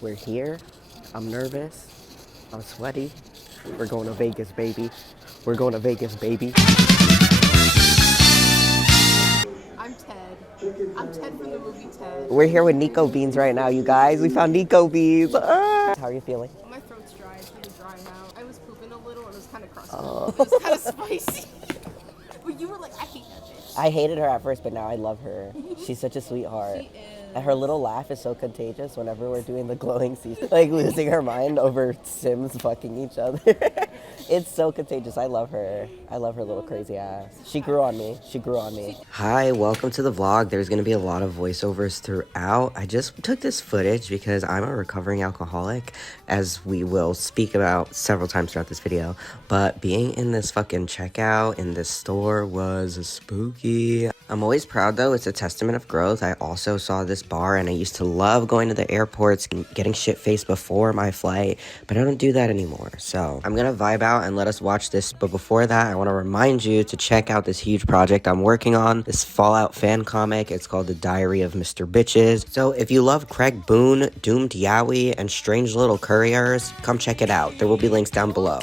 We're here. I'm nervous. I'm sweaty. We're going to Vegas, baby. We're going to Vegas, baby. I'm Ted. I'm Ted from the movie Ted. We're here with Nico Beans right now, you guys. We found Nico Beans. Ah. How are you feeling? Oh, my throat's dry. It's really dry now. I was pooping a little and it was kind of crusty. It was kind of spicy. But you were like, I hate that bitch. I hated her at first, but now I love her. She's such a sweetheart. She is. And her little laugh is so contagious whenever we're doing the glowing season. Like losing her mind over Sims fucking each other. It's so contagious. I love her. I love her little crazy ass. She grew on me. She grew on me. Hi, welcome to the vlog. There's going to be a lot of voiceovers throughout. I just took this footage because I'm a recovering alcoholic, as we will speak about several times throughout this video. But being in this fucking checkout in this store was spooky. I'm always proud though. It's a testament of growth. I also saw this bar and I used to love going to the airports and getting shit-faced before my flight, but I don't do that anymore. So I'm gonna vibe out and let us watch this. But before that, I want to remind you to check out this huge project I'm working on, this Fallout fan comic. It's called The Diary of Mr. Bitches. So if you love Craig Boone, Doomed Yowie, and Strange Little Couriers, come check it out. There will be links down below.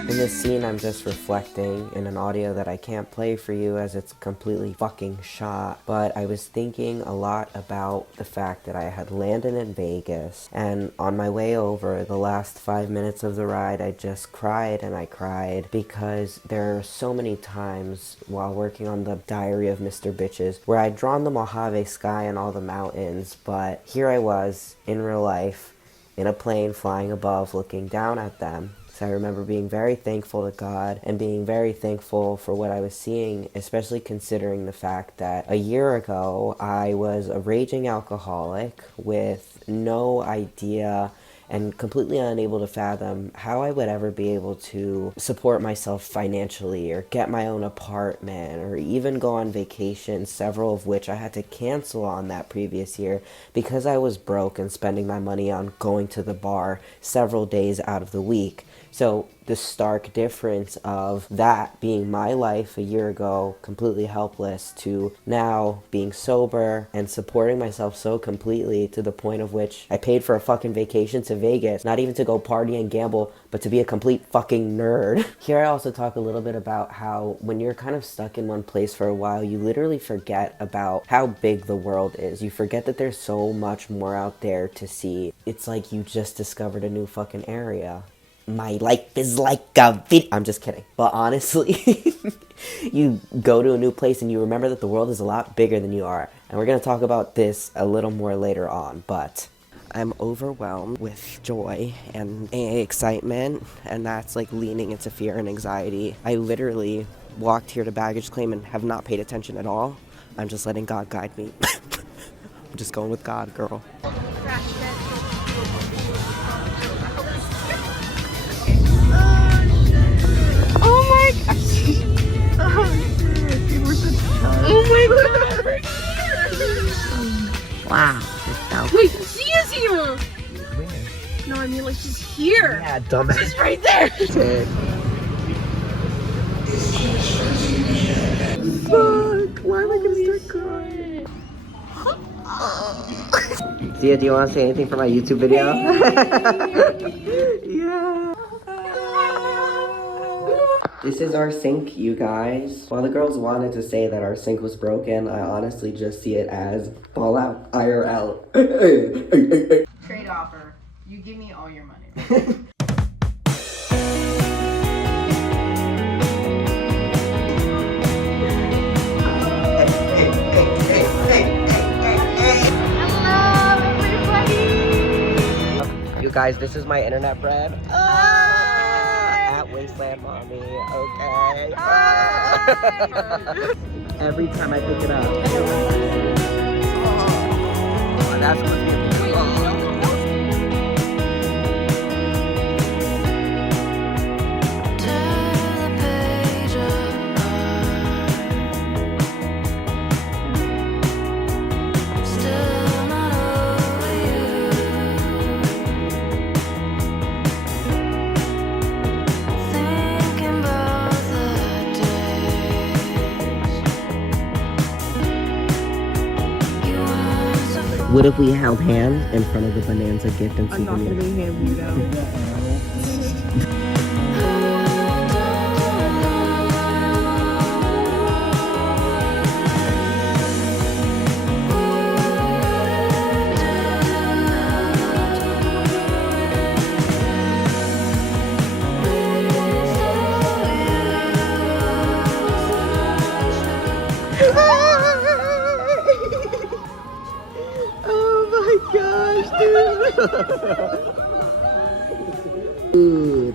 In this scene, I'm just reflecting in an audio that I can't play for you as it's completely fucking shot. But I was thinking a lot about the fact that I had landed in Vegas, and on my way over, the last 5 minutes of the ride, I just cried and I cried because there are so many times while working on the Diary of Mr. Bitches where I'd drawn the Mojave sky and all the mountains, but here I was in real life in a plane flying above looking down at them. So I remember being very thankful to God and being very thankful for what I was seeing, especially considering the fact that a year ago I was a raging alcoholic with no idea and completely unable to fathom how I would ever be able to support myself financially or get my own apartment or even go on vacation, several of which I had to cancel on that previous year because I was broke and spending my money on going to the bar several days out of the week. So the stark difference of that being my life a year ago, completely helpless, to now being sober and supporting myself so completely to the point of which I paid for a fucking vacation to Vegas, not even to go party and gamble, but to be a complete fucking nerd. Here I also talk a little bit about how when you're kind of stuck in one place for a while, you literally forget about how big the world is. You forget that there's so much more out there to see. It's like you just discovered a new fucking area. My life is like a video. I'm just kidding. But honestly, you go to a new place and you remember that the world is a lot bigger than you are. And we're going to talk about this a little more later on. But I'm overwhelmed with joy and excitement. And that's like leaning into fear and anxiety. I literally walked here to baggage claim and have not paid attention at all. I'm just letting God guide me. I'm just going with God, girl. Wow. Wait, she is here! Where? No, I mean, like, she's here! Yeah, dumbass. She's right there! Fuck, why am I gonna start crying? Zia, do you want to say anything for my YouTube video? Yeah. This is our sink, you guys. While the girls wanted to say that our sink was broken, I honestly just see it as Fallout IRL. Trade offer. You give me all your money. You guys, this is my internet bread. At Wasteland Mommy, okay? Every time I pick it up. Oh, that's supposed to be a What if we held hands in front of the Bonanza gift and I'm not souvenir? holding hands, you know. Oh my gosh, dude! Dude.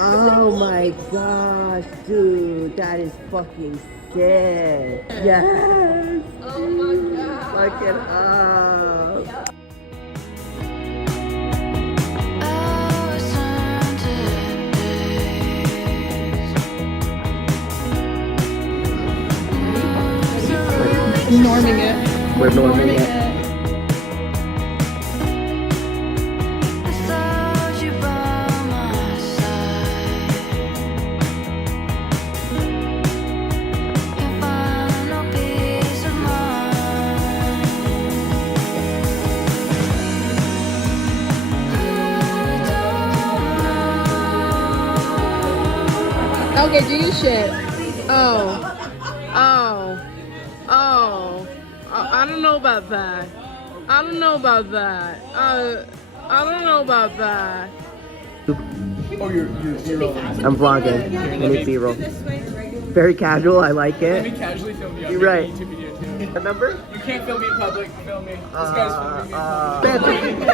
Oh my gosh, dude, that is fucking sick. Yes! Oh my god. Fuck it up. Norming it. We're norming it. Okay, do your shit. Oh. I don't know about that. I don't know about that. I don't know about that. Oh, you're I'm vlogging. I need B-roll. Very casual, I like Let me it. casually film you. You're right. YouTube video too. Remember? You can't film me in public. Film me. This guy's filming me.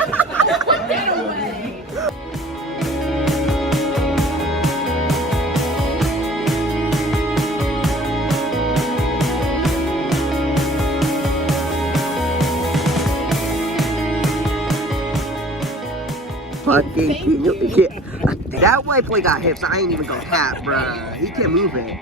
Fucking, yeah. That white boy got hips. I ain't even gonna cap, bruh. He can't move it.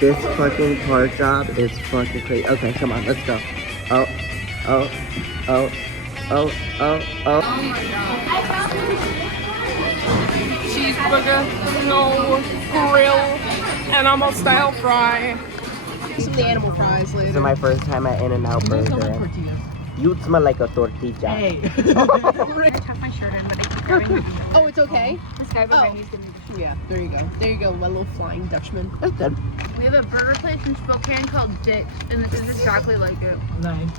This fucking car job is fucking crazy. Okay, come on, let's go. Oh. Cheeseburger, no grill, and I'm a style fry. Some of the animal fries later. This is my first time at In-N-Out Burger. You smell like a tortilla. I tucked my shirt in, but I keep grabbing the video. Oh, it's okay? This guy behind me is giving me the shit. Yeah, there you go. There you go, my little flying Dutchman. That's good. We have a burger place in Spokane called Dick's, and this is exactly like it. Nice.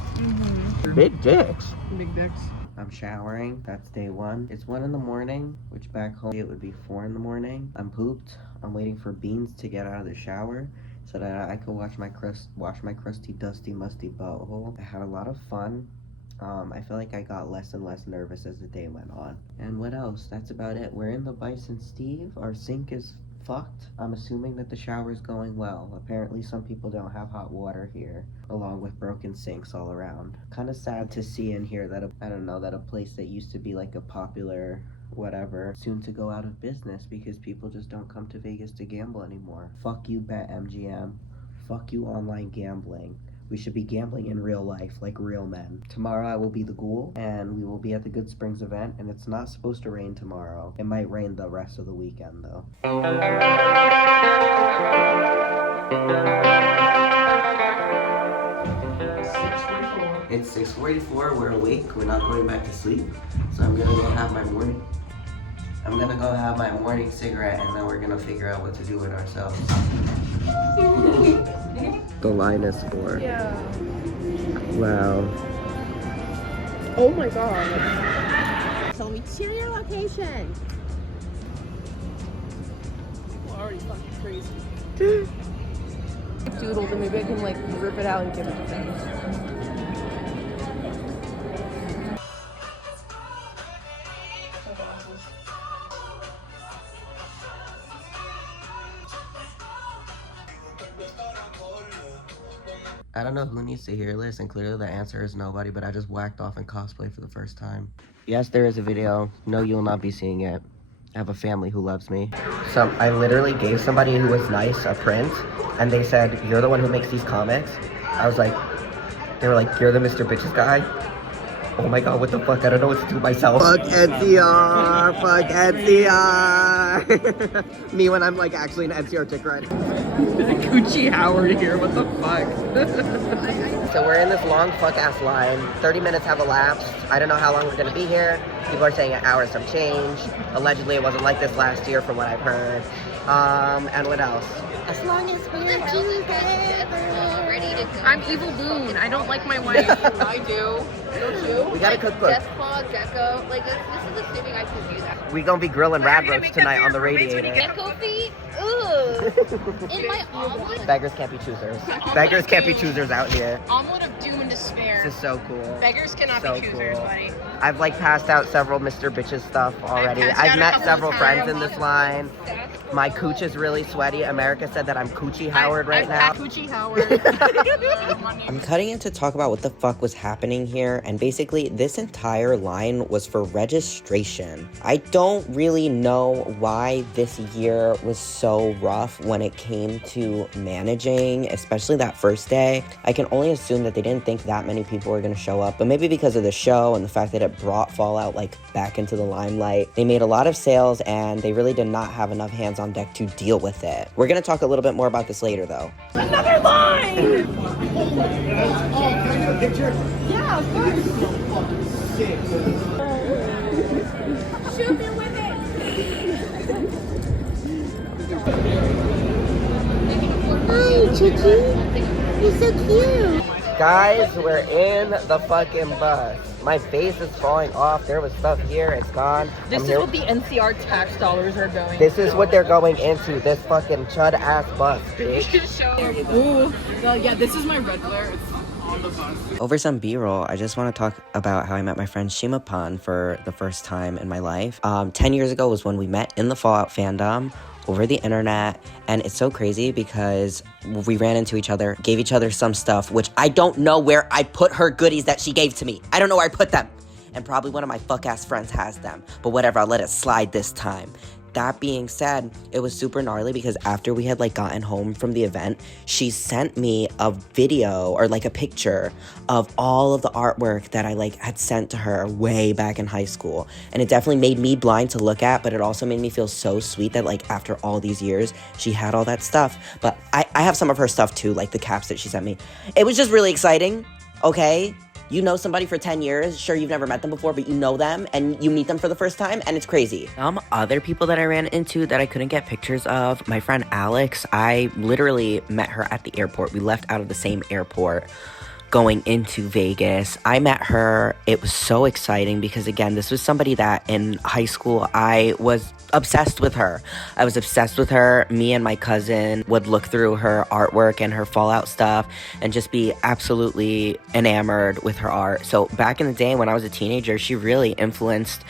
Big dicks. Big dicks. I'm showering. That's day one. It's 1 in the morning, which back home it would be 4 in the morning. I'm pooped. I'm waiting for Beans to get out of the shower so that I could wash my crusty, dusty, musty butthole. I had a lot of fun. I feel like I got less and less nervous as the day went on. And what else? That's about it. We're in the Bison Steve. Our sink is fucked. I'm assuming that the shower is going well. Apparently some people don't have hot water here, along with broken sinks all around. Kind of sad to see in here that that a place that used to be like a popular whatever soon to go out of business because people just don't come to Vegas to gamble anymore. Fuck you, BetMGM. Fuck you, online gambling. We should be gambling in real life, like real men. Tomorrow I will be the ghoul, and we will be at the Goodsprings event, and it's not supposed to rain tomorrow. It might rain the rest of the weekend, though. It's 6:44, we're awake, we're not going back to sleep, so I'm gonna go have my morning cigarette, and then we're gonna figure out what to do with ourselves. The line is for. Yeah. Wow. Oh my god. Tell me, share your location. People are already fucking crazy. Doodle, then maybe I can like rip it out and give it to them. I don't know who needs to hear this, and clearly the answer is nobody, but I just whacked off in cosplay for the first time. Yes, there is a video. No, you will not be seeing it. I have a family who loves me. So I literally gave somebody who was nice a print, and they said, "You're the one who makes these comics?" I was like, they were like, "You're the Mr. Bitches guy?" Oh my god, what the fuck? I don't know what to do myself. Fuck NCR! Fuck NCR! Me when I'm like actually an NCR dick rider. Gucci Howard here, what the fuck? So we're in this long fuck ass line. 30 minutes have elapsed. I don't know how long we're gonna be here. People are saying an hour some change. Allegedly it wasn't like this last year from what I've heard. And what else? As long as we're I'm Evil Boone. I don't like my wife. I do. Don't you? We got a cookbook. Death Claw, Gecko. Like, this is assuming I can do that. We gonna be grilling radroach tonight on the radiator. Gecko feet? Ugh. In my omelet? Beggars can't be choosers. Beggars can't be choosers out here. Omelet of doom and despair. This is so cool. Beggars cannot So be choosers, cool. buddy. I've like passed out several Mr. Bitches stuff already. passed out I've a met couple several of friends times. in this line. My cooch is really sweaty. America said that I'm Coochie Howard right now. Gucci Howard. I'm cutting in to talk about what the fuck was happening here, and basically this entire line was for registration. I don't really know why this year was so rough when it came to managing, especially that first day. I can only assume that they didn't think that many people were gonna show up, but maybe because of the show and the fact that it brought Fallout like back into the limelight. They made a lot of sales and they really did not have enough hands on deck to deal with it. We're gonna talk a little bit more about this later though. Another line! Shoot me with it! Hi, Chichi. You're so cute. Guys, we're in the fucking bus. My face is falling off. There was stuff here. It's gone. This is what the NCR tax dollars are going. This is what they're going into. This fucking chud ass bus, bitch. Ooh. Yeah, this is my red glare. It's on the bus. Over some B-roll, I just want to talk about how I met my friend Shimapan for the first time in my life. 10 years ago was when we met in the Fallout fandom over the internet, and it's so crazy because we ran into each other, gave each other some stuff, which I don't know where I put her goodies that she gave to me. I don't know where I put them, and probably one of my fuck-ass friends has them, but whatever, I'll let it slide this time. That being said, it was super gnarly because after we had like gotten home from the event, she sent me a video or like a picture of all of the artwork that I like had sent to her way back in high school. And it definitely made me blind to look at, but it also made me feel so sweet that like after all these years, she had all that stuff. But I have some of her stuff too, like the caps that she sent me. It was just really exciting, okay? You know somebody for 10 years, sure, you've never met them before, but you know them, and you meet them for the first time, and it's crazy. Some other people that I ran into that I couldn't get pictures of, my friend Alex, I literally met her at the airport. We left out of the same airport going into Vegas. I met her. It was so exciting because, again, this was somebody that in high school I was obsessed with her. I was obsessed with her. Me and my cousin would look through her artwork and her Fallout stuff and just be absolutely enamored with her art. So back in the day when I was a teenager, she really influenced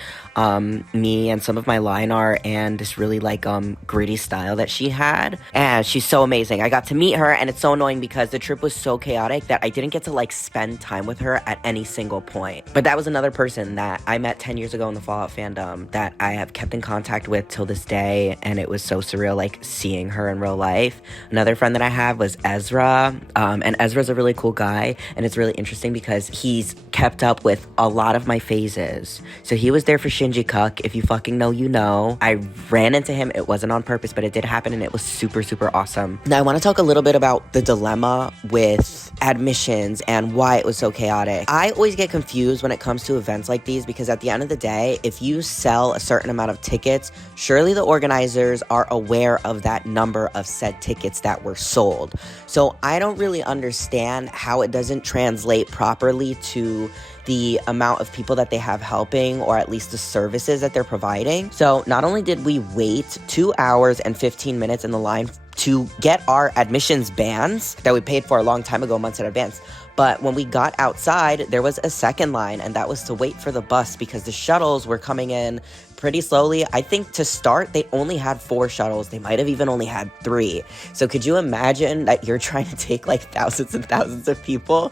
me and some of my line art and this really like gritty style that she had. And she's so amazing. I got to meet her, and it's so annoying because the trip was so chaotic that I didn't get to like spend time with her at any single point. But that was another person that I met 10 years ago in the Fallout fandom that I have kept in contact with till this day, and it was so surreal like seeing her in real life. Another friend that I have was Ezra, and Ezra's a really cool guy, and it's really interesting because he's kept up with a lot of my phases. So he was there for Shinji Cuck. If you fucking know, you know. I ran into him. It wasn't on purpose, but it did happen, and it was super, super awesome. Now, I want to talk a little bit about the dilemma with admissions and why it was so chaotic. I always get confused when it comes to events like these because at the end of the day, if you sell a certain amount of tickets, surely the organizers are aware of that number of said tickets that were sold. So I don't really understand how it doesn't translate properly to the amount of people that they have helping, or at least the services that they're providing. So not only did we wait 2 hours and 15 minutes in the line to get our admissions bands that we paid for a long time ago, months in advance. But when we got outside, there was a second line, and that was to wait for the bus because the shuttles were coming in pretty slowly. I think to start, they only had 4 shuttles. They might have even only had 3. So could you imagine that you're trying to take like thousands and thousands of people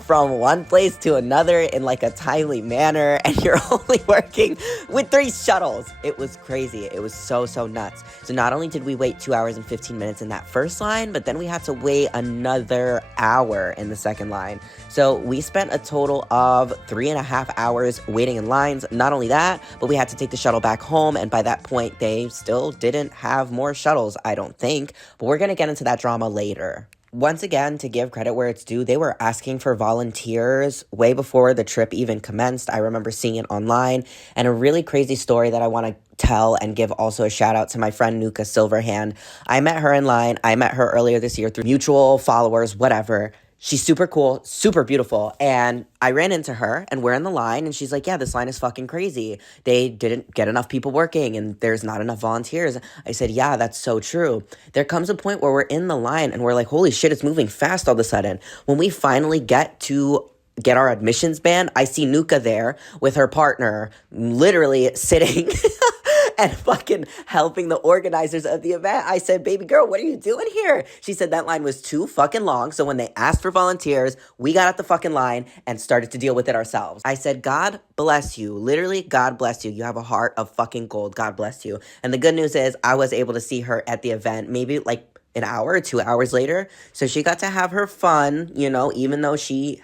from one place to another in like a timely manner, and you're only working with 3 shuttles? It was crazy. It was so nuts. So not only did we wait 2 hours and 15 minutes in that first line, but then we had to wait another hour in the second line. So we spent a total of 3.5 hours waiting in lines. Not only that, but we had to take the shuttle back home, and by that point, they still didn't have more shuttles, I don't think. But we're gonna get into that drama later. Once again, to give credit where it's due, they were asking for volunteers way before the trip even commenced. I remember seeing it online, and a really crazy story that I want to tell and give also a shout out to my friend Nuka Silverhand. I met her in line. I met her earlier this year through mutual followers, whatever. She's super cool, super beautiful, and I ran into her, and we're in the line, and she's like, yeah, this line is fucking crazy. They didn't get enough people working, and there's not enough volunteers. I said, yeah, that's so true. There comes a point where we're in the line, and we're like, holy shit, it's moving fast all of a sudden. When we finally get our admissions band, I see Nuka there with her partner, literally sitting and fucking helping the organizers of the event. I said, baby girl, what are you doing here? She said that line was too fucking long, so when they asked for volunteers, we got at the fucking line and started to deal with it ourselves. I said, God bless you. Literally, God bless you. You have a heart of fucking gold. God bless you. And the good news is I was able to see her at the event maybe like an hour or 2 hours later. So she got to have her fun, even though she,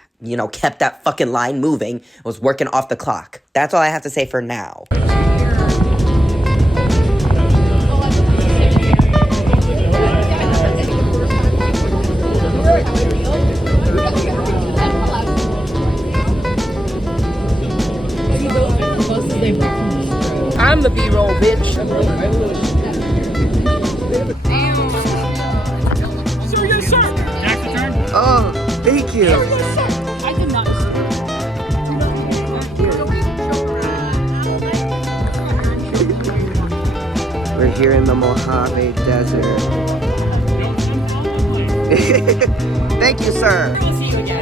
kept that fucking line moving, was working off the clock. That's all I have to say for now. I'm the B-roll, bitch. Sir, yes, sir. Next turn. Oh, thank you. Yes, sir. I did not. We're here in the Mojave Desert. Thank you, sir. We'll see you again.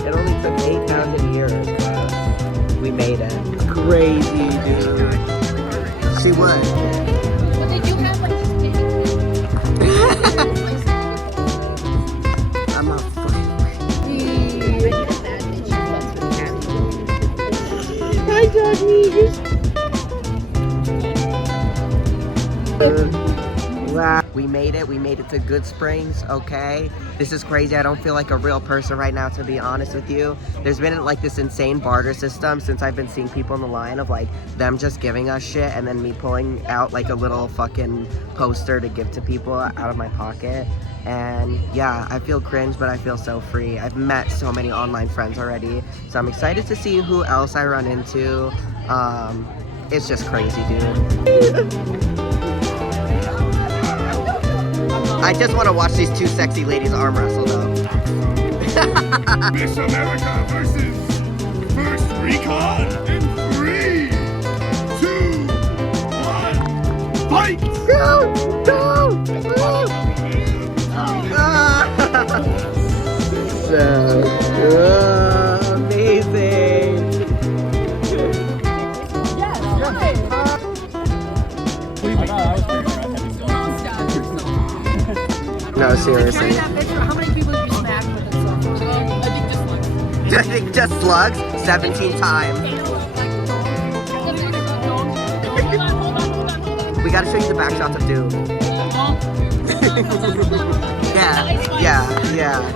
It only took 8,000 years. We made it. It's crazy, dude. She won. But they do have like this big. I'm not fucking. Hi, doggy. Wow. We made it. We made it to Goodsprings, okay? This is crazy. I don't feel like a real person right now, to be honest with you. There's been like this insane barter system since I've been seeing people in the line of like them just giving us shit and then me pulling out like a little fucking poster to give to people out of my pocket. And yeah, I feel cringe, but I feel so free. I've met so many online friends already, so I'm excited to see who else I run into. It's just crazy, dude. I just want to watch these 2 sexy ladies arm wrestle, though. Miss America versus First Recon in 3, 2, 1, fight! Go! Go! So amazing! No, seriously. How many people have you smacked with it so far? I think just slugs 17 times. We gotta show you the back shots of Doom. Yeah.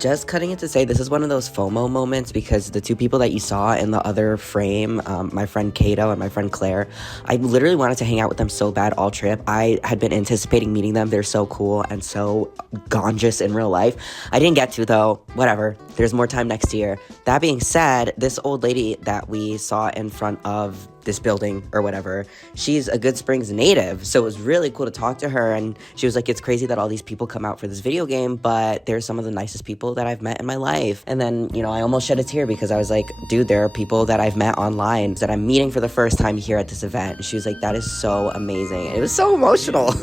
Just cutting it to say this is one of those FOMO moments because the 2 people that you saw in the other frame, my friend Kato and my friend Claire, I literally wanted to hang out with them so bad all trip. I had been anticipating meeting them. They're so cool and so gorgeous in real life. I didn't get to though. Whatever. There's more time next year. That being said, this old lady that we saw in front of this building or whatever, she's a Goodsprings native. So it was really cool to talk to her. And she was like, it's crazy that all these people come out for this video game, but they're some of the nicest people that I've met in my life. And then, you know, I almost shed a tear because I was like, dude, there are people that I've met online that I'm meeting for the first time here at this event. And she was like, that is so amazing. It was so emotional.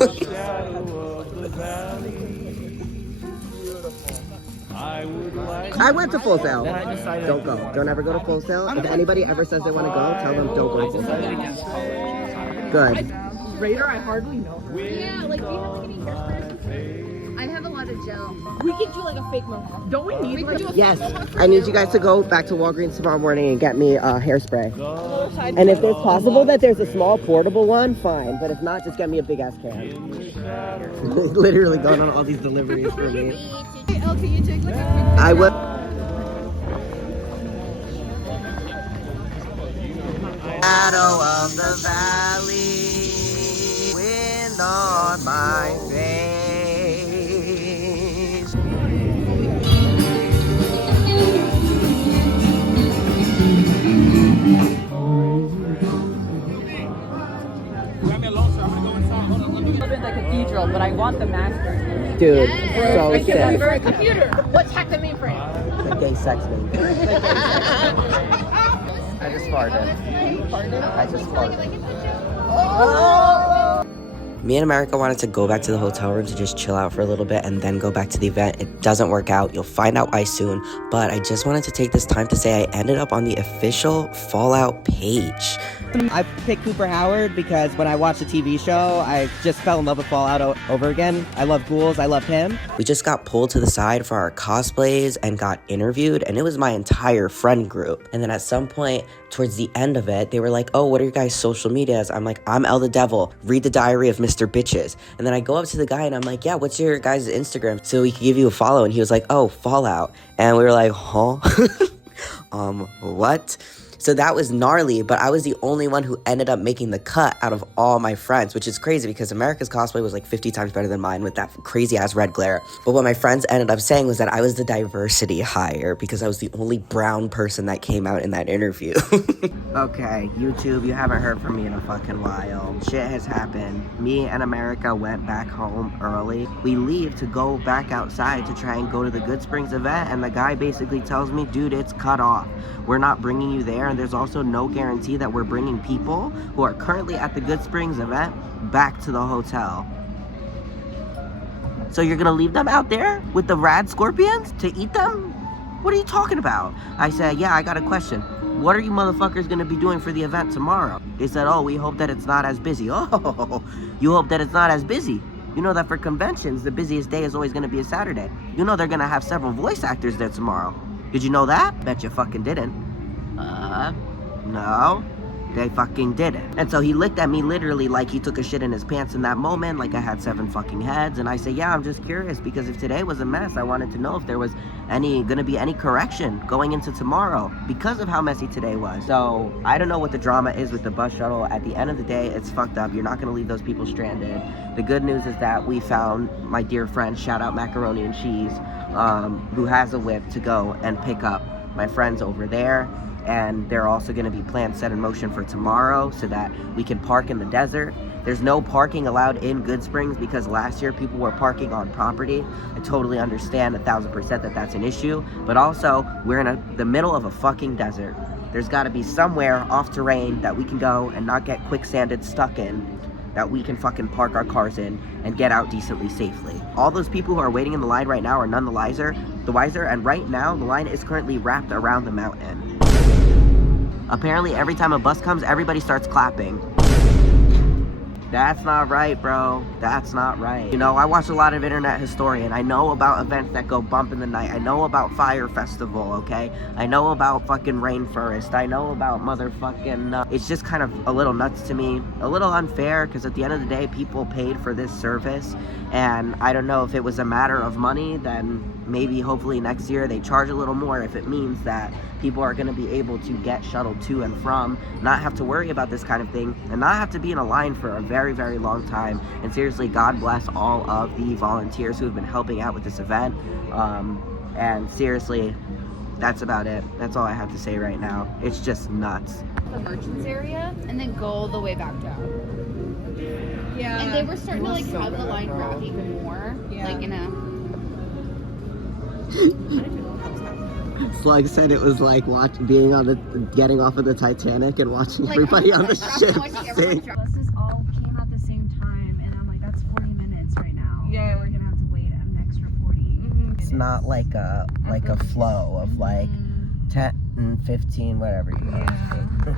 I went to Full Sail. Don't go. Don't ever go to Full Sail. If anybody ever says they want to go, tell them don't go to Full Sail. Good. Radar, I hardly know her. Yeah, like, do you have like any hairspray? I have a lot of gel. We could do like a fake mohawk. Don't we need like Yes. I need you guys to go back to Walgreens tomorrow morning and get me hairspray. And if there's possible that there's a small portable one, fine. But if not, just get me a big ass can. Literally going on all these deliveries for me. Hey, Elle, can you take like a quick I will. Shadow of the valley, wind on my face. the cathedral, but I want the master. Dude, Yes. so sick. Computer. What's hack the mainframe? The gay sex meme. I just farted. I just farted. Me and America wanted to go back to the hotel room to just chill out for a little bit and then go back to the event. It doesn't work out. You'll find out why soon. But I just wanted to take this time to say I ended up on the official Fallout page. I picked Cooper Howard because when I watched the TV show, I just fell in love with Fallout over again. I love ghouls. I love him. We just got pulled to the side for our cosplays and got interviewed, and it was my entire friend group. And then at some point, towards the end of it, they were like, oh, what are your guys' social medias? I'm like, I'm El the Devil. Read the diary of Mr. Bitches. And then I go up to the guy and I'm like, yeah, what's your guys' Instagram so we can give you a follow? And he was like, oh, Fallout. And we were like, huh? What? So that was gnarly, but I was the only one who ended up making the cut out of all my friends, which is crazy because America's cosplay was like 50 times better than mine with that crazy ass red glare. But what my friends ended up saying was that I was the diversity hire because I was the only brown person that came out in that interview. Okay, YouTube, you haven't heard from me in a fucking while. Shit has happened. Me and America went back home early. We leave to go back outside to try and go to the Goodsprings event, and the guy basically tells me, dude, it's cut off. We're not bringing you there, and there's also no guarantee that we're bringing people who are currently at the Goodsprings event back to the hotel. So you're gonna leave them out there with the rad scorpions to eat them? What are you talking about? I said, yeah, I got a question. What are you motherfuckers gonna be doing for the event tomorrow? They said, oh, we hope that it's not as busy. Oh, you hope that it's not as busy? You know that for conventions, the busiest day is always gonna be a Saturday. You know they're gonna have several voice actors there tomorrow. Did you know that? Bet you fucking didn't. No, they fucking didn't. And so he looked at me literally like he took a shit in his pants in that moment, like I had 7 fucking heads. And I said, yeah, I'm just curious because if today was a mess, I wanted to know if there was gonna be any correction going into tomorrow because of how messy today was. So I don't know what the drama is with the bus shuttle. At the end of the day, it's fucked up. You're not gonna leave those people stranded. The good news is that we found my dear friend, shout out Macaroni and Cheese, who has a whip to go and pick up my friends over there. And there are also going to be plans set in motion for tomorrow so that we can park in the desert. There's no parking allowed in Goodsprings because last year people were parking on property. I totally understand 1000% that that's an issue, but also we're in the middle of a fucking desert. There's got to be somewhere off terrain that we can go and not get quicksanded stuck in, that we can fucking park our cars in and get out decently safely. All those people who are waiting in the line right now are none the wiser, and right now the line is currently wrapped around the mountain. Apparently every time a bus comes, everybody starts clapping. That's not right, bro. That's not right. You know, I watch a lot of Internet Historian. I know about events that go bump in the night. I know about Fire Festival, okay? I know about fucking Rainforest. I know about motherfucking... it's just kind of a little nuts to me. A little unfair, because at the end of the day, people paid for this service. And I don't know if it was a matter of money, then maybe hopefully next year they charge a little more if it means that people are going to be able to get shuttled to and from, not have to worry about this kind of thing, and not have to be in a line for a very, very long time. And seriously, God bless all of the volunteers who have been helping out with this event. And seriously, that's about it. That's all I have to say right now. It's just nuts. the merchants area and then go all the way back down. Yeah. And they were starting to like have the line grab even more. Yeah. Like in a Slug said it was like getting off of the Titanic and watching everybody on the ship sing. Buses all came at the same time, and I'm like, that's 40 minutes right now. Yeah. We're gonna have to wait an extra 40. It's not like a flow of like 10 and 15, whatever you want.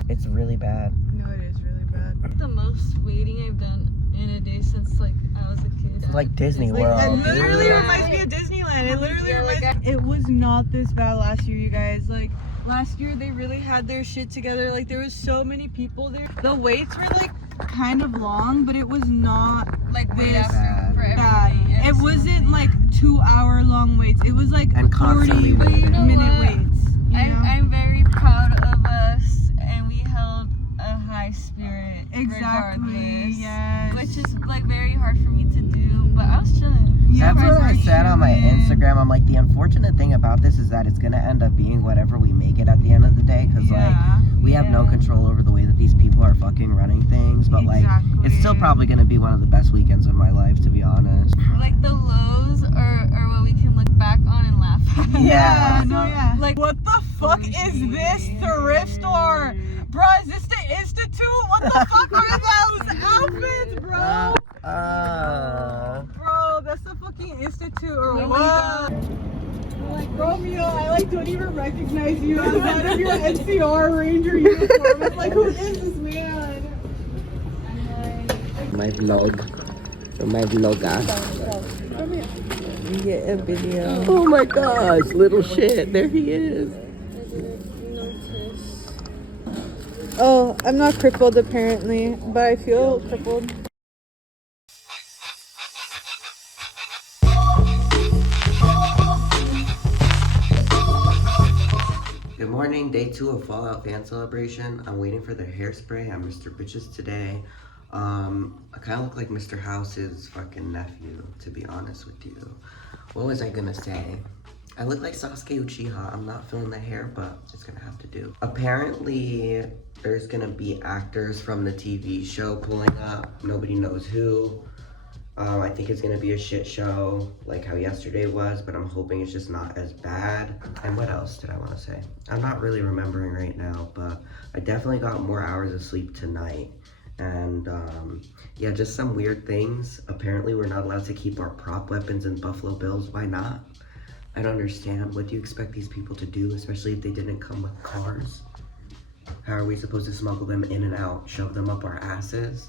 It's really bad. No, it is really bad. The most waiting I've done in a day since like I was a kid. It's like Disney It World. literally reminds me of Disneyland. It literally reminds me. It was not this bad last year, you guys. Like, last year they really had their shit together. Like, there was so many people there. The waits were like kind of long, but it was not Like this bad. for bad. everything. It wasn't like 2-hour long waits. It was like And 40 constantly waiting. minute what? waits. You know? I'm very proud of us, and we held a high spirit. Exactly. Regardless, Yes. Which is like very hard for me to do, but I was chilling. Yeah, That's what I for said on my sure. Instagram. I'm like, the unfortunate thing about this is that it's gonna end up being whatever we make it at the end of the day. Cause like, we have no control over the way that these people are fucking running things. But like, it's still probably gonna be one of the best weekends of my life, to be honest. Like the lows are what we can look back on and laugh at. Yeah. No, yeah. Like, what the fuck is this thrift store? Bro, is this the Institute? What the fuck are those outfits, bro? Bro, that's the fucking Institute or what? Like, Romeo, I like don't even recognize you outside of your NCR Ranger uniform. It's like, who is this man? My vlog. My vlogger. Get a video. Oh my gosh, little shit. There he is. Oh, I'm not crippled apparently, but I feel crippled. Good morning, day 2 of Fallout fan celebration. I'm waiting for the hairspray. I'm Mr. Bitches today. I kind of look like Mr. House's fucking nephew, to be honest with you. What was I gonna say? I look like Sasuke Uchiha. I'm not feeling the hair, but it's gonna have to do. Apparently, there's gonna be actors from the TV show pulling up. Nobody knows who. I think it's gonna be a shit show, like how yesterday was, but I'm hoping it's just not as bad. And what else did I want to say? I'm not really remembering right now, but I definitely got more hours of sleep tonight. And yeah, just some weird things. Apparently we're not allowed to keep our prop weapons in Buffalo Bills. Why not? I don't understand. What do you expect these people to do, especially if they didn't come with cars? How are we supposed to smuggle them in and out, shove them up our asses?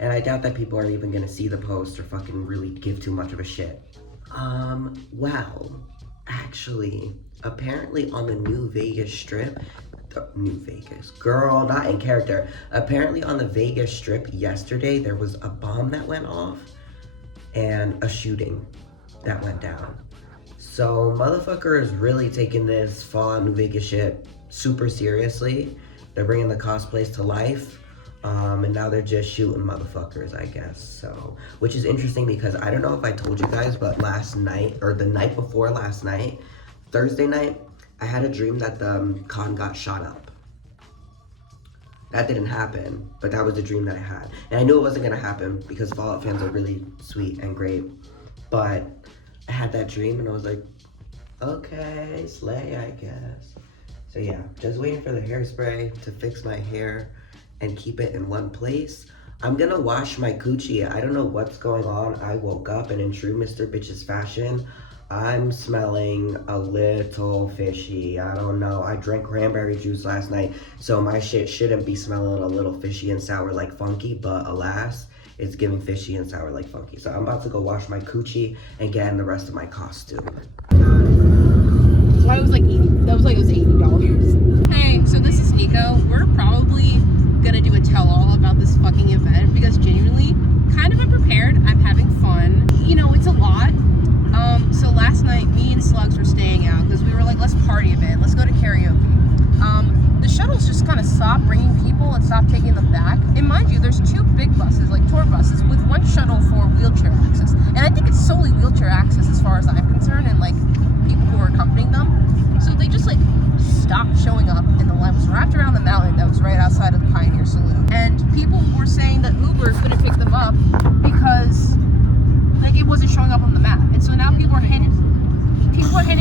And I doubt that people are even gonna see the post or fucking really give too much of a shit. Well, actually, apparently on the New Vegas Strip, New Vegas, girl, not in character. Apparently on the Vegas Strip yesterday, there was a bomb that went off and a shooting that went down. So motherfucker is really taking this Fallout New Vegas shit super seriously. They're bringing the cosplays to life. And now they're just shooting motherfuckers, I guess. So, which is interesting because I don't know if I told you guys, but last night, or the night before last night, Thursday night, I had a dream that the con got shot up. That didn't happen, but that was the dream that I had. And I knew it wasn't gonna happen because Fallout fans are really sweet and great. But I had that dream and I was like, okay, slay, I guess. So yeah, just waiting for the hairspray to fix my hair and keep it in one place. I'm gonna wash my coochie. I don't know what's going on. I woke up and in true Mr. Bitches fashion, I'm smelling a little fishy. I don't know. I drank cranberry juice last night, so my shit shouldn't be smelling a little fishy and sour like Funky, but alas, it's giving fishy and sour like Funky. So I'm about to go wash my coochie and get in the rest of my costume. That was like $80. Hey, so this is Nico. We're probably gonna do a tell-all about this fucking event because genuinely, kind of unprepared. I'm having fun. You know, it's a lot. So last night, me and Slugs were staying out because we were like, let's party a bit. Let's go to karaoke. The shuttles just kind of stopped bringing people and stopped taking them back. And mind you, there's 2 big buses, like tour buses, with 1 shuttle for wheelchair access. And I think it's solely wheelchair access as far as I'm concerned, and like people who are accompanying them. So they just like stopped showing up, and the line was wrapped around the mountain that was right outside of the Pioneer Saloon. And people were saying that Uber couldn't pick them up because like it wasn't showing up on the map. And so now people are handing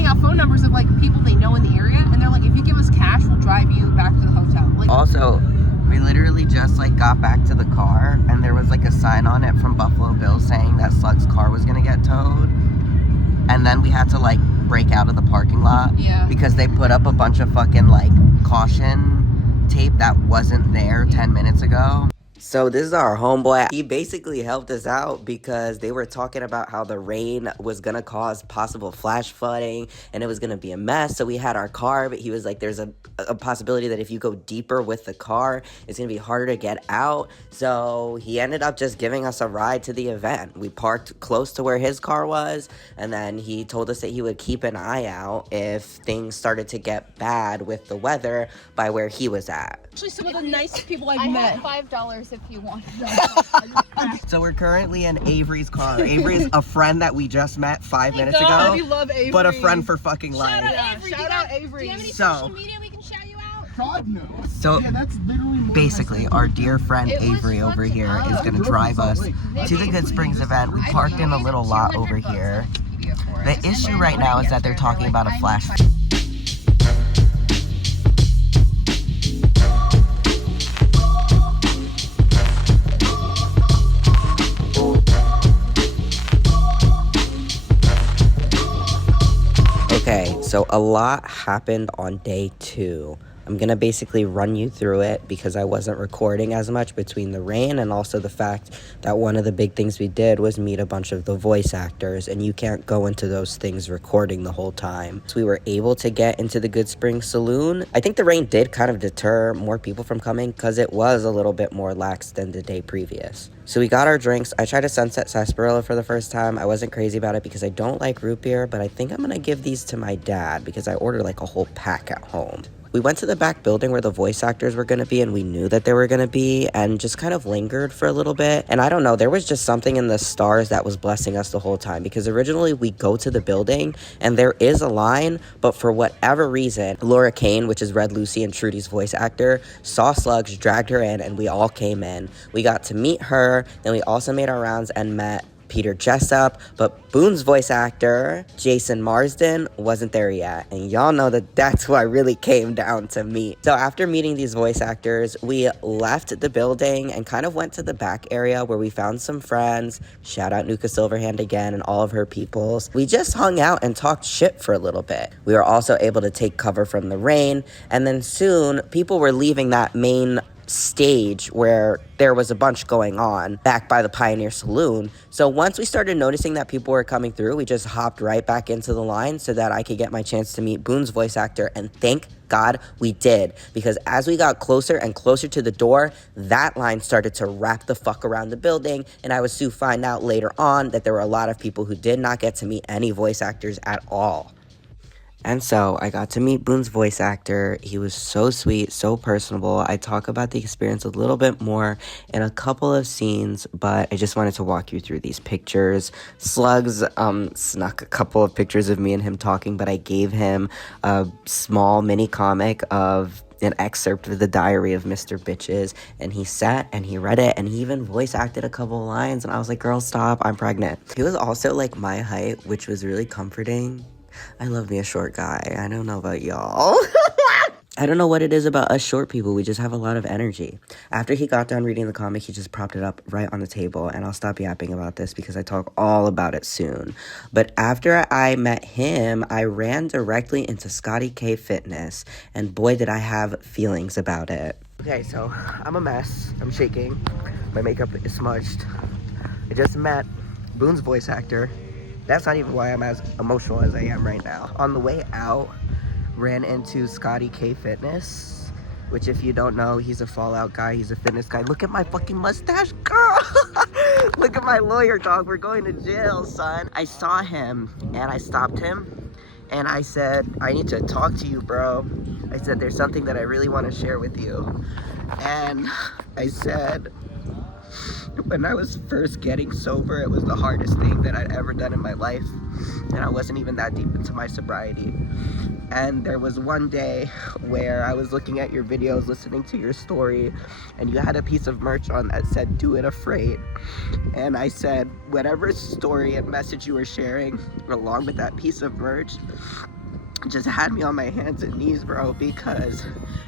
out phone numbers of like people they know in the area, and they're like, if you give us cash, we'll drive you back to the hotel. Like, also, we literally just like got back to the car and there was like a sign on it from Buffalo Bill saying that Slug's car was gonna get towed. And then we had to like break out of the parking lot because they put up a bunch of fucking like caution tape that wasn't there 10 minutes ago. So this is our homeboy. He basically helped us out because they were talking about how the rain was gonna cause possible flash flooding and it was gonna be a mess. So we had our car, but he was like, there's a possibility that if you go deeper with the car, it's gonna be harder to get out. So he ended up just giving us a ride to the event. We parked close to where his car was, and then he told us that he would keep an eye out if things started to get bad with the weather by where he was at. actually some of the nicest people I've met. I have $5 if you want. So we're currently in Avery's car. Avery's a friend that we just met 5 minutes God, we ago, love Avery. but a friend for fucking life. Shout out Avery. Do you have any So- social media we can shout you out? God no. So Yeah, that's literally more basically, than I our said. dear friend It was Avery fun over to here know. is gonna drive us to the Goodsprings event. We parked in a little lot over here. The issue right now is that they're talking about a flash. Okay, so a lot happened on day 2. I'm gonna basically run you through it because I wasn't recording as much between the rain and also the fact that one of the big things we did was meet a bunch of the voice actors, and you can't go into those things recording the whole time. So we were able to get into the Goodsprings Saloon. I think the rain did kind of deter more people from coming because it was a little bit more lax than the day previous. So we got our drinks. I tried a Sunset Sarsaparilla for the first time. I wasn't crazy about it because I don't like root beer, but I think I'm gonna give these to my dad because I ordered like a whole pack at home. We went to the back building where the voice actors were going to be, and we knew that they were going to be, and just kind of lingered for a little bit. And I don't know, there was just something in the stars that was blessing us the whole time, because originally we go to the building and there is a line, but for whatever reason, Laura Kane, which is Red Lucy and Trudy's voice actor, saw Slugs, dragged her in, and we all came in. We got to meet her, then we also made our rounds and met Peter Jessup, but Boone's voice actor, Jason Marsden, wasn't there yet. And y'all know that that's who I really came down to meet. So after meeting these voice actors, we left the building and kind of went to the back area where we found some friends. Shout out Nuka Silverhand again and all of her peoples. We just hung out and talked shit for a little bit. We were also able to take cover from the rain, and then soon people were leaving that main stage where there was a bunch going on back by the Pioneer Saloon. So once we started noticing that people were coming through, we just hopped right back into the line so that I could get my chance to meet Boone's voice actor, and thank God we did, because as we got closer and closer to the door, that line started to wrap the fuck around the building, and I was to find out later on that there were a lot of people who did not get to meet any voice actors at all. And so I got to meet Boone's voice actor. He was so sweet, so personable. I talk about the experience a little bit more in a couple of scenes, but I just wanted to walk you through these pictures. Slugs snuck a couple of pictures of me and him talking, but I gave him a small mini comic of an excerpt of the Diary of Mr. Bitches, and he sat and he read it, and he even voice acted a couple of lines, and I was like, girl, stop, I'm pregnant. He was also like my height, which was really comforting. I love me a short guy. I don't know about y'all. I don't know what it is about us short people. We just have a lot of energy. After he got done reading the comic, he just propped it up right on the table. And I'll stop yapping about this because I talk all about it soon. But after I met him, I ran directly into Scotty K Fitness. And boy, did I have feelings about it. Okay, so I'm a mess. I'm shaking. My makeup is smudged. I just met Boone's voice actor. That's not even why I'm as emotional as I am right now. On the way out, ran into Scotty K Fitness, which if you don't know, he's a Fallout guy, he's a fitness guy. Look at my fucking mustache, girl. Look at my lawyer, dog. We're going to jail, son. I saw him and I stopped him and I said, I need to talk to you, bro. I said, there's something that I really want to share with you. And I said, When I was first getting sober, it was the hardest thing that I'd ever done in my life, and I wasn't even that deep into my sobriety. And there was one day where I was looking at your videos, listening to your story, and you had a piece of merch on that said, "Do it afraid." And I said, whatever story and message you were sharing along with that piece of merch just had me on my hands and knees, bro, because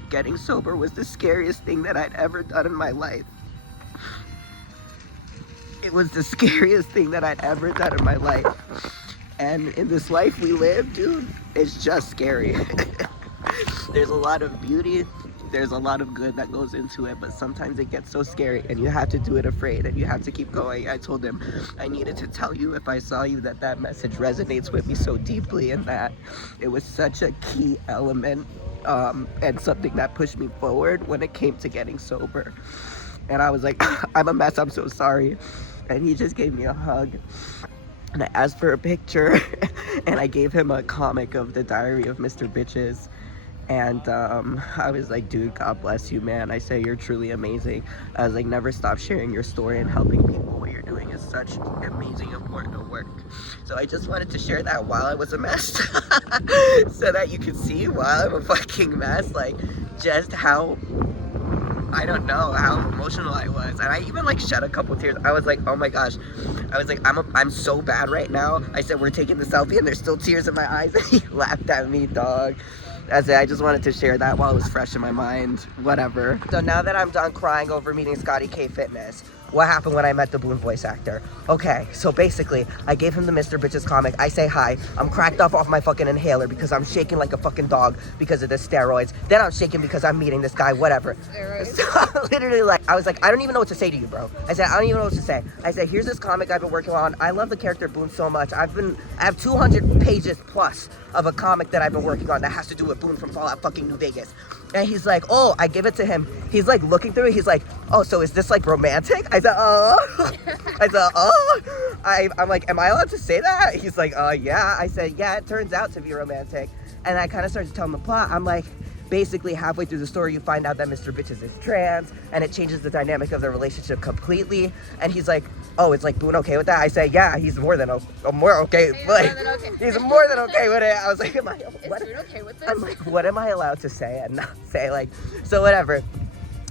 getting sober was the scariest thing that I'd ever done in my life. It was the scariest thing that I'd ever done in my life. And in this life we live, dude, it's just scary. There's a lot of beauty, there's a lot of good that goes into it, but sometimes it gets so scary and you have to do it afraid and you have to keep going. I told him I needed to tell you if I saw you that message resonates with me so deeply, and that it was such a key element and something that pushed me forward when it came to getting sober. And I was like, I'm a mess, I'm so sorry. And he just gave me a hug. And I asked for a picture, and I gave him a comic of the Diary of Mr. Bitches. And I was like, dude, God bless you, man. I say you're truly amazing. I was like, never stop sharing your story and helping people. What you're doing is such amazing, important work. So I just wanted to share that while I was a mess, so that you could see while I'm a fucking mess, like, just how, I don't know, how emotional I was. And I even like shed a couple tears. I was like, oh my gosh. I was like, I'm so bad right now. I said, we're taking the selfie, and there's still tears in my eyes. And he laughed at me, dog. I just wanted to share that while it was fresh in my mind. Whatever. So now that I'm done crying over meeting Scotty K Fitness, what happened when I met the Boone voice actor? Okay, so basically, I gave him the Mr. Bitches comic. I say hi. I'm cracked off my fucking inhaler because I'm shaking like a fucking dog because of the steroids. Then I'm shaking because I'm meeting this guy, whatever. So literally, like, I was like, I don't even know what to say to you, bro. I said, I don't even know what to say. I said, here's this comic I've been working on. I love the character Boone so much. I have 200 pages plus of a comic that I've been working on that has to do with Boone from Fallout fucking New Vegas. And he's like, oh, I give it to him. He's like looking through it. He's like, oh, so is this like romantic? I said, I'm like, am I allowed to say that? He's like, yeah. I said, yeah, it turns out to be romantic. And I kind of started to tell him the plot. I'm like, basically halfway through the story, you find out that Mr. Bitches is trans, and it changes the dynamic of the relationship completely. And he's like, oh, it's like Boone okay with that? I say, yeah, he's more than okay. He's more than okay with it. I was like, Boone okay with this? I'm like, what am I allowed to say and not say? Like, so whatever.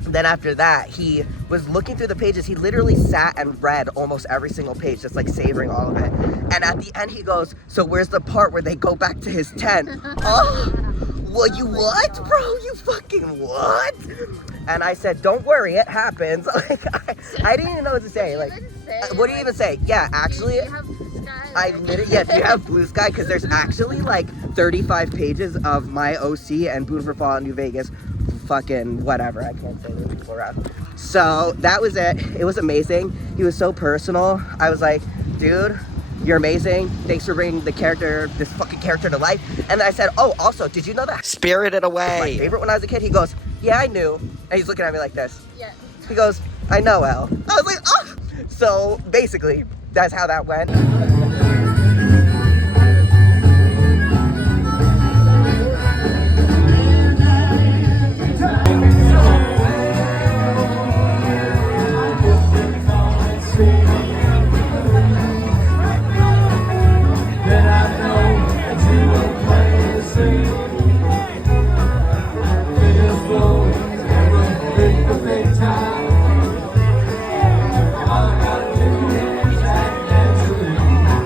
Then after that, he was looking through the pages. He literally sat and read almost every single page, just like savoring all of it. And at the end, he goes, so where's the part where they go back to his tent? Oh, well, you what, bro? You fucking what? And I said, don't worry, it happens. Like, I didn't even know what to say. Like, what do you even say? Yeah, actually, I literally, yes, you have Blue Sky, because there's actually like 35 pages of my OC and Boone for Fallout New Vegas. Fucking whatever, I can't say this people around. So that was it. It was amazing. He was so personal. I was like, dude, you're amazing. Thanks for bringing this fucking character to life. And then I said, oh, also, did you know that Spirited Away, my favorite when I was a kid? He goes, yeah, I knew. And he's looking at me like this. Yeah. He goes, I know, El. I was like, oh. So basically, that's how that went.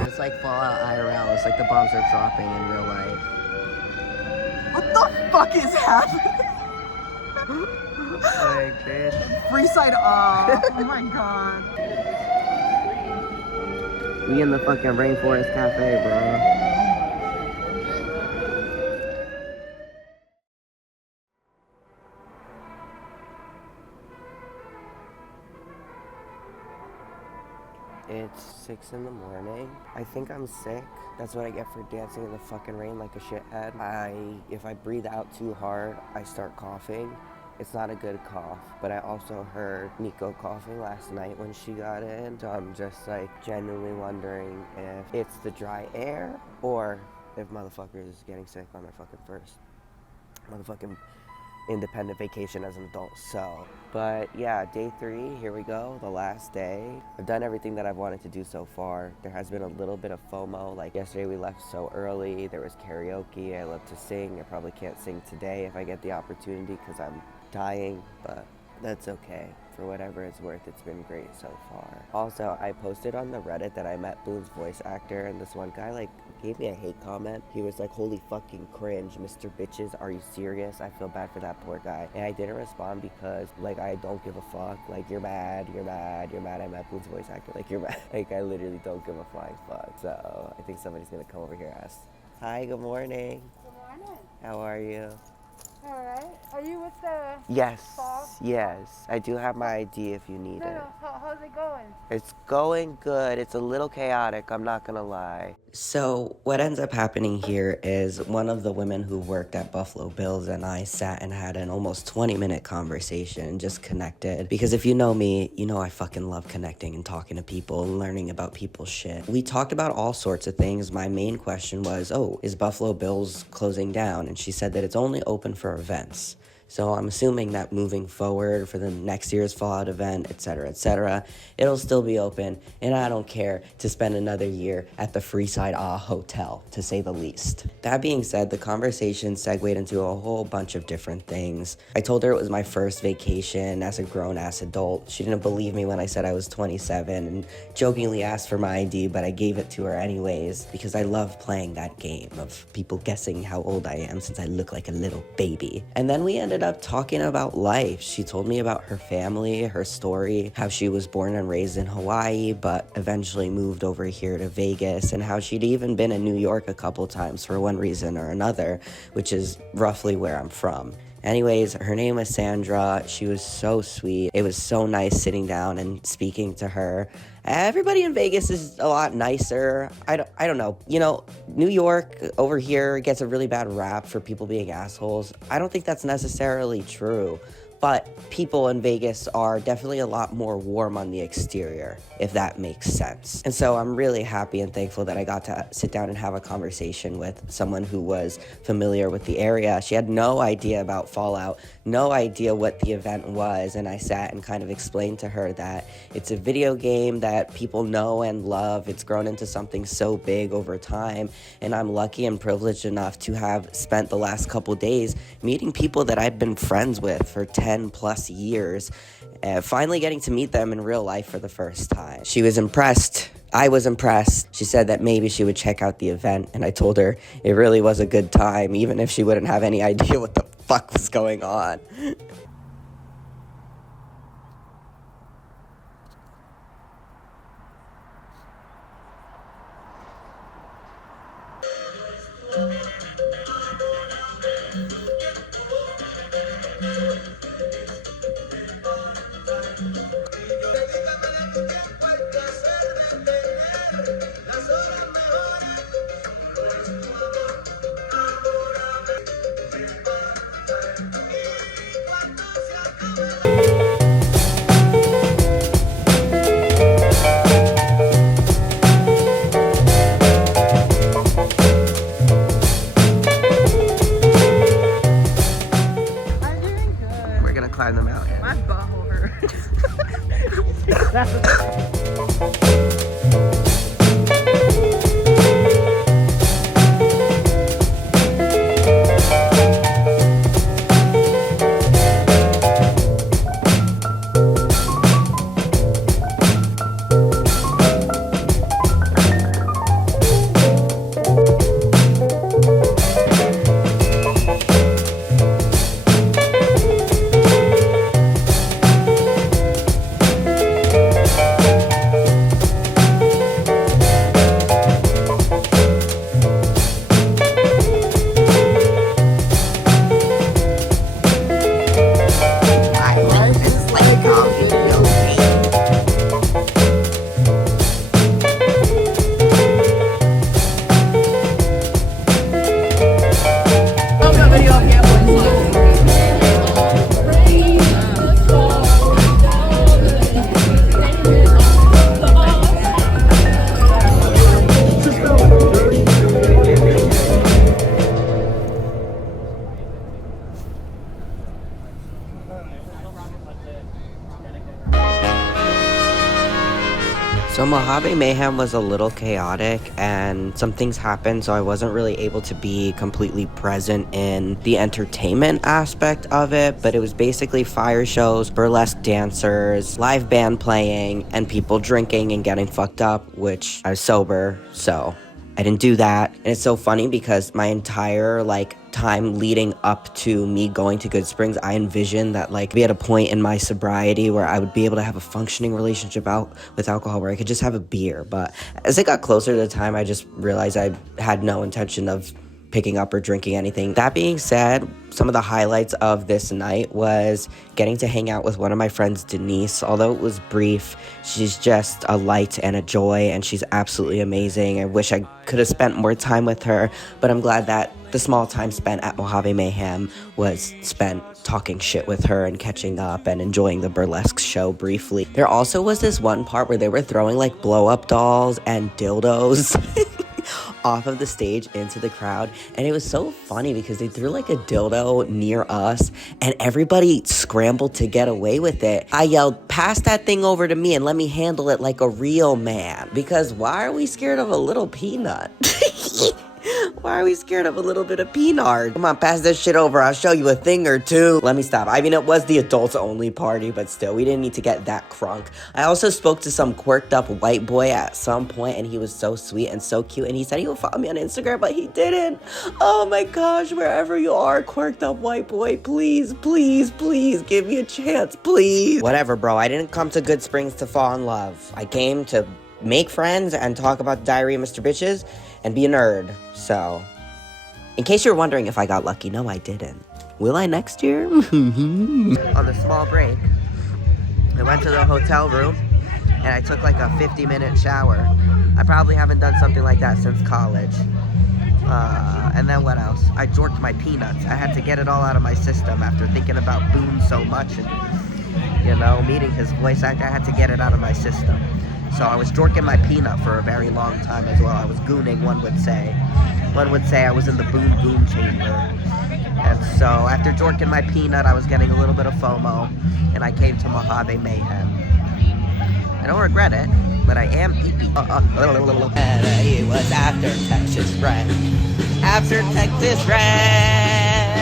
It's like Fallout IRL. It's like the bombs are dropping in real life. What the fuck is happening? Like, bitch. Free side off. Oh my god. We in the fucking Rainforest Cafe, bro. It's 6 in the morning. I think I'm sick. That's what I get for dancing in the fucking rain like a shithead. If I breathe out too hard, I start coughing. It's not a good cough, but I also heard Nico coughing last night when she got in. So I'm just like genuinely wondering if it's the dry air or if motherfucker is getting sick on their fucking first motherfucking independent vacation as an adult. So, but yeah, day 3, here we go, the last day. I've done everything that I've wanted to do so far. There has been a little bit of FOMO, like yesterday we left so early, there was karaoke, I love to sing. I probably can't sing today if I get the opportunity because I'm dying, but that's okay. For whatever it's worth, it's been great so far. Also, I posted on the Reddit that I met Boone's voice actor, and this one guy like gave me a hate comment. He was like, "Holy fucking cringe, Mr. Bitches, are you serious?" I feel bad for that poor guy. And I didn't respond because like I don't give a fuck. Like you're mad I met Boone's voice actor. Like you're mad. Like I literally don't give a flying fuck. So I think somebody's gonna come over here and ask. Hi, good morning. Good morning. How are you? All right. Are you with the Yes, fall? yes. I do have my ID if you need it. How's it going? It's going good. It's a little chaotic, I'm not gonna lie. So what ends up happening here is one of the women who worked at Buffalo Bills and I sat and had an almost 20-minute conversation, just connected. Because if you know me, you know I fucking love connecting and talking to people and learning about people's shit. We talked about all sorts of things. My main question was, oh, is Buffalo Bills closing down? And she said that it's only open for events. So I'm assuming that moving forward for the next year's Fallout event, etc., it'll still be open, and I don't care to spend another year at the Freeside Hotel, to say the least. That being said, the conversation segued into a whole bunch of different things. I told her it was my first vacation as a grown-ass adult. She didn't believe me when I said I was 27 and jokingly asked for my ID, but I gave it to her anyways because I love playing that game of people guessing how old I am since I look like a little baby. And then we ended up talking about life. She told me about her family, her story, how she was born and raised in Hawaii, but eventually moved over here to Vegas, and how she'd even been in New York a couple times for one reason or another, which is roughly where I'm from. Anyways, her name was Sandra. She was so sweet. It was so nice sitting down and speaking to her. Everybody in Vegas is a lot nicer. I don't know. You know, New York over here gets a really bad rap for people being assholes. I don't think that's necessarily true. But people in Vegas are definitely a lot more warm on the exterior, if that makes sense. And so I'm really happy and thankful that I got to sit down and have a conversation with someone who was familiar with the area. She had no idea about Fallout, no idea what the event was, and I sat and kind of explained to her that it's a video game that people know and love. It's grown into something so big over time, and I'm lucky and privileged enough to have spent the last couple days meeting people that I've been friends with for 10 plus years, finally getting to meet them in real life for the first time. She was impressed. I was impressed. She said that maybe she would check out the event, and I told her it really was a good time, even if she wouldn't have any idea what the fuck was going on. Mojave Mayhem was a little chaotic and some things happened, so I wasn't really able to be completely present in the entertainment aspect of it, but it was basically fire shows, burlesque dancers, live band playing, and people drinking and getting fucked up, which I was sober, so I didn't do that. And it's so funny because my entire time leading up to me going to Goodsprings, I envisioned that be at a point in my sobriety where I would be able to have a functioning relationship with alcohol where I could just have a beer. But as it got closer to the time, I just realized I had no intention of picking up or drinking anything. That being said, some of the highlights of this night was getting to hang out with one of my friends, Denise. Although it was brief, she's just a light and a joy, and she's absolutely amazing. I wish I could have spent more time with her, but I'm glad that the small time spent at Mojave Mayhem was spent talking shit with her and catching up and enjoying the burlesque show briefly. There also was this one part where they were throwing blow-up dolls and dildos off of the stage into the crowd, and it was so funny because they threw a dildo near us and everybody scrambled to get away with it. I yelled, "Pass that thing over to me and let me handle it like a real man," because why are we scared of a little peanut? Why are we scared of a little bit of peanut? Come on, pass this shit over. I'll show you a thing or two. Let me stop. I mean, it was the adults only party, but still, we didn't need to get that crunk. I also spoke to some quirked up white boy at some point, and he was so sweet and so cute, and he said he would follow me on Instagram, but he didn't. Oh my gosh, wherever you are, quirked up white boy, please, please, please, give me a chance, please. Whatever, bro. I didn't come to Goodsprings to fall in love. I came to make friends and talk about the Diary of Mr. Bitches and be a nerd. So, in case you're wondering if I got lucky, no, I didn't. Will I next year? On the small break, I went to the hotel room and I took a 50-minute shower. I probably haven't done something like that since college. And then what else? I jorked my peanuts. I had to get it all out of my system after thinking about Boone so much and, meeting his voice actor. I had to get it out of my system. So I was jorking my peanut for a very long time as well. I was gooning, one would say. One would say I was in the Boone Goon chamber. And so after jorking my peanut, I was getting a little bit of FOMO, and I came to Mojave Mayhem. I don't regret it, but I am eepy. It was after Texas Red. After Texas Red.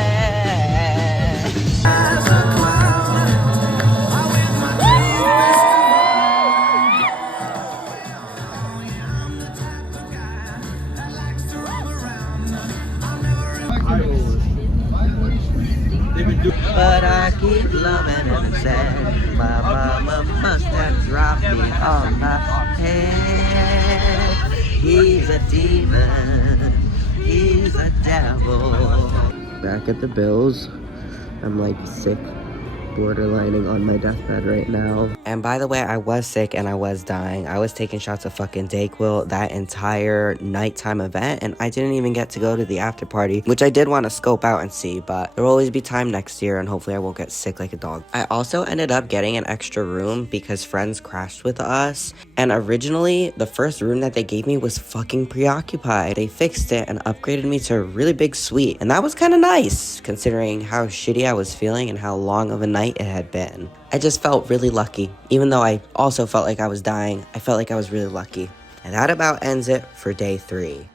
But I keep loving him and said, my mama must have dropped me on my head. He's a demon, he's a devil. Back at the Bills, I'm sick, borderlining on my deathbed right now. And by the way, I was sick and I was dying. I was taking shots of fucking Dayquil that entire nighttime event, and I didn't even get to go to the after party, which I did want to scope out and see, but there will always be time next year and hopefully I won't get sick like a dog. I also ended up getting an extra room because friends crashed with us, and originally the first room that they gave me was fucking preoccupied. They fixed it and upgraded me to a really big suite, and that was kind of nice considering how shitty I was feeling and how long of a night it had been. I just felt really lucky. Even though I also felt like I was dying, I felt like I was really lucky. And that about ends it for day 3.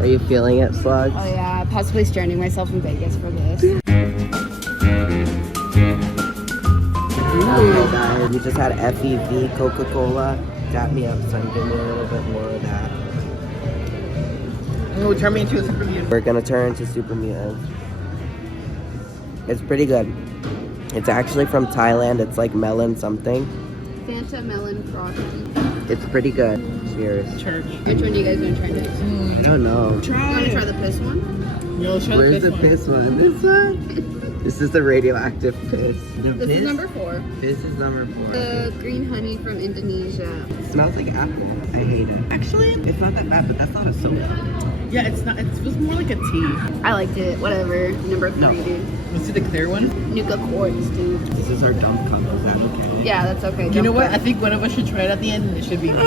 Are you feeling it, Slugs? Oh yeah, possibly stranding myself in Vegas for this. Okay guys, we just had FEV Coca-Cola. Got me up, son. Give me a little bit more of that. Oh, turn me into a super mutant. We're gonna turn into super mutants. It's pretty good. It's actually from Thailand. It's melon something. Fanta melon frosty. It's pretty good. Cheers. Church. Which one do you guys want to try next? I don't know. You want to try the piss one? Yo, try Where's the the piss one? This one? This is the radioactive piss. The This is number 4. Piss is number 4. The green honey from Indonesia. It smells like apple. I hate it. Actually, It's not that bad, but that's not a soda. yeah, it's not. It was more like a tea. I liked it. Whatever. Number 3, No. dude. Let's see the clear one. Nuka quartz, dude. This is our dump cup. Is that okay? Yeah, that's okay. You know what? I think one of us should try it at the end, and it should be me.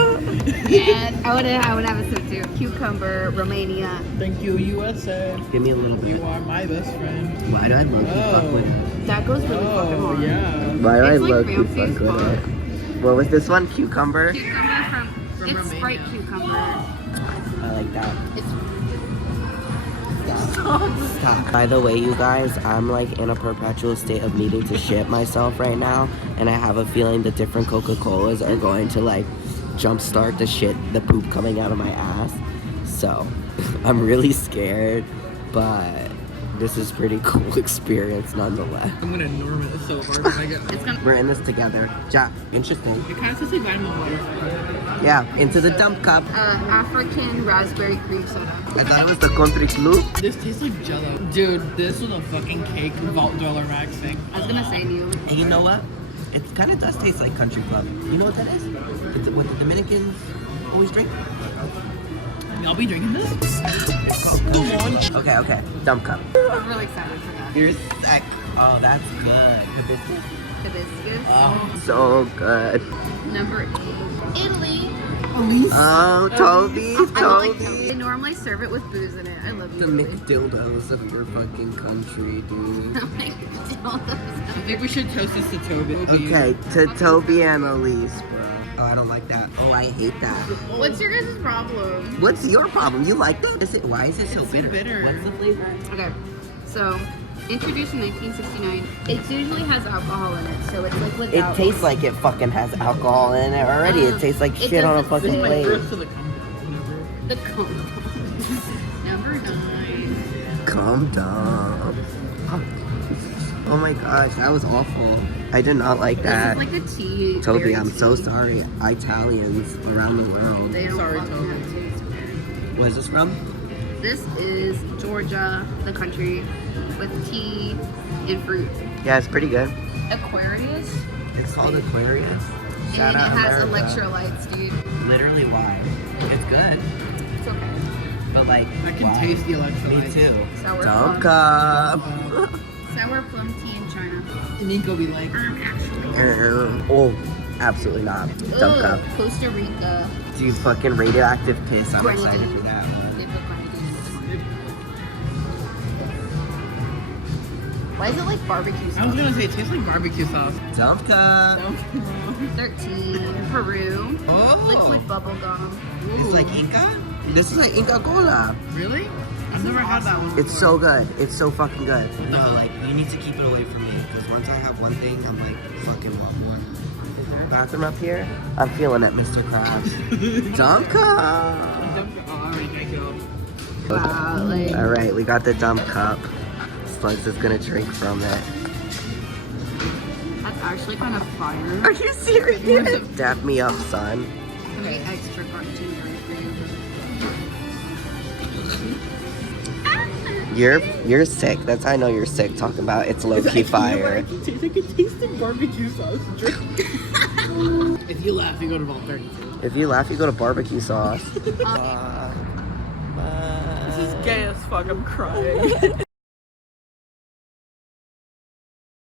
Yeah, I would have a sip too. Cucumber, Romania. Thank you, USA. Give me a little bit. You are my best friend. Why do I low-key fuck with it? That goes really fucking Oh, hard. yeah. Why do I It's like low-key Ramsay's fuck with bar. it? What was this one? Cucumber? Cucumber from it's Romania. Sprite cucumber. I like that. It's Stop. By the way, you guys, I'm like in a perpetual state of needing to shit myself right now, and I have a feeling the different Coca-Colas are going to like jumpstart the poop coming out of my ass. So, I'm really scared, but this is pretty cool experience nonetheless. I'm gonna norm it so hard when I get. it's gonna We're in this together. Ja, interesting. It kind of tastes like vitamin water. Yeah, into the dump cup. African raspberry cream soda. I thought it was the country club. This tastes like Jello, dude. This was a fucking cake Vault Dweller Max thing. I was gonna say to you. And you know what? It kind of does taste like country club. You know what that is? It's what the Dominicans always drink. Y'all be drinking this? Okay. Dump cup. I'm really excited for that. You're sick. Oh, that's good. Hibiscus. Hibiscus. So good. Number 8. Italy. Oh, Toby. I like Toby. They normally serve it with booze in it. I love you. The Italy. McDildos of your fucking country, dude. I think we should toast this to Toby. Okay, to Toby and Elise, bro. Oh, I don't like that. Oh, I hate that. What's your guys' problem? What's your problem? You like that? Why is it so It's so bitter? bitter. What's the flavor? Okay, so introduced in 1969. It usually has alcohol in it, so it's like It without. tastes like it fucking has alcohol in it already. It tastes like It shit on a doesn't fucking say. plate. First to the The Number 9. Calm down. Oh my gosh, that was awful. I did not like that. This is like a tea. Toby, berry I'm tea. so sorry. Italians around the world. They don't Sorry, love Toby. that taste. Where is this from? This is Georgia, the country, with tea and fruit. Yeah, it's pretty good. Aquarius. It's called Aquarius. Shout And it out has America. electrolytes, dude. Literally, why? It's good. It's okay. But like, I can why? taste the Me electrolytes. too. Sour Dump plum. cup. Sour plum tea in China. Nico be like, Oh, absolutely not. Dump Ugh, cup. Costa Rica. Do you fucking radioactive piss? I'm Grenadine. excited for that. They put grenadine in it. Why is it like barbecue I was sauce? gonna say it tastes like barbecue sauce. Dump cup. 13. Peru. Oh. Liquid bubble gum. It's like Inca? This is like Inca Cola. Really? I've never had that one before. It's so good. It's so fucking good. No, like, you need to keep it away from me. Because once I have one thing, I'm like, fucking want more. Bathroom up here? I'm feeling it, Mr. Krabs. Dump cup. Alright, thank you. Wow, like. Alright, we got the dump cup. Slugs is gonna drink from it. That's actually kind of fire. Are you serious? Dap me up, son. Can be extra cartoon for you. You're sick. That's how I know you're sick. Talking about it's low-key fire. It tastes like it tastes like barbecue sauce. Drink. If you laugh, you go to Vault 32. If you laugh, you go to barbecue sauce. This is gay as fuck. I'm crying.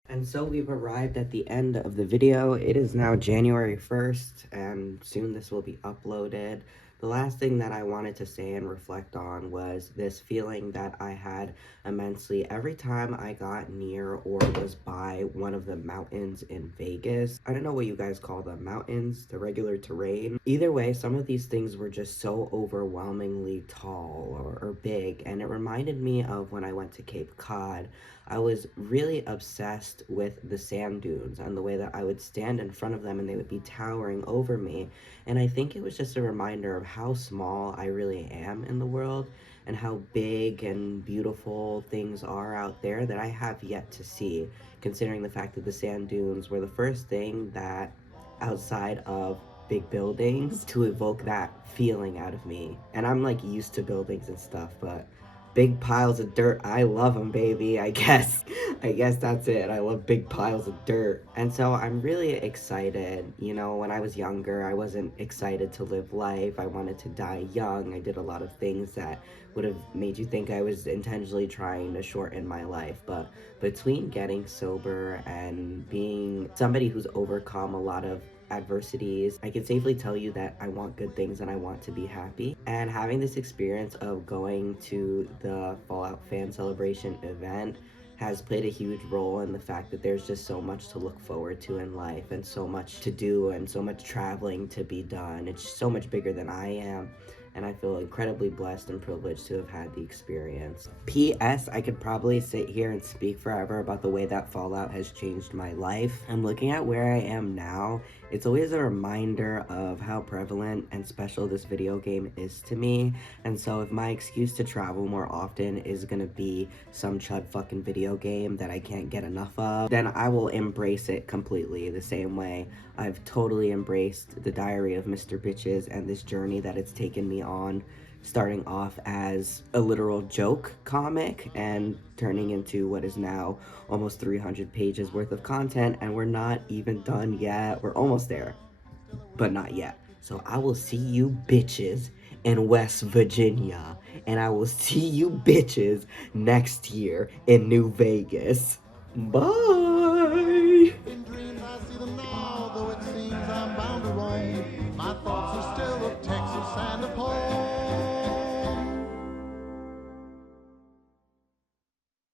And so we've arrived at the end of the video. It is now January 1st, and soon this will be uploaded. The last thing that I wanted to say and reflect on was this feeling that I had immensely every time I got near or was by one of the mountains in Vegas. I don't know what you guys call them, mountains, the regular terrain. Either way, some of these things were just so overwhelmingly tall or big, and it reminded me of when I went to Cape Cod. I was really obsessed with the sand dunes and the way that I would stand in front of them and they would be towering over me. And I think it was just a reminder of how small I really am in the world and how big and beautiful things are out there that I have yet to see, considering the fact that the sand dunes were the first thing that, outside of big buildings, to evoke that feeling out of me. And I'm like used to buildings and stuff, but Big piles of dirt. I love them, baby. I guess that's it. I love big piles of dirt. And so I'm really excited. You know, when I was younger, I wasn't excited to live life. I wanted to die young. I did a lot of things that would have made you think I was intentionally trying to shorten my life. But between getting sober and being somebody who's overcome a lot of adversities, I can safely tell you that I want good things and I want to be happy. And having this experience of going to the Fallout fan celebration event has played a huge role in the fact that there's just so much to look forward to in life and so much to do and so much traveling to be done. It's so much bigger than I am. And I feel incredibly blessed and privileged to have had the experience. P.S. I could probably sit here and speak forever about the way that Fallout has changed my life. I'm looking at where I am now. It's always a reminder of how prevalent and special this video game is to me. And so if my excuse to travel more often is gonna be some chud fucking video game that I can't get enough of, then I will embrace it completely the same way I've totally embraced the Diary of Mr. Bitches and this journey that it's taken me on, starting off as a literal joke comic and turning into what is now almost 300 pages worth of content, and we're not even done yet. We're almost there, but not yet. So I will see you bitches in West Virginia, and I will see you bitches next year in New Vegas. Bye!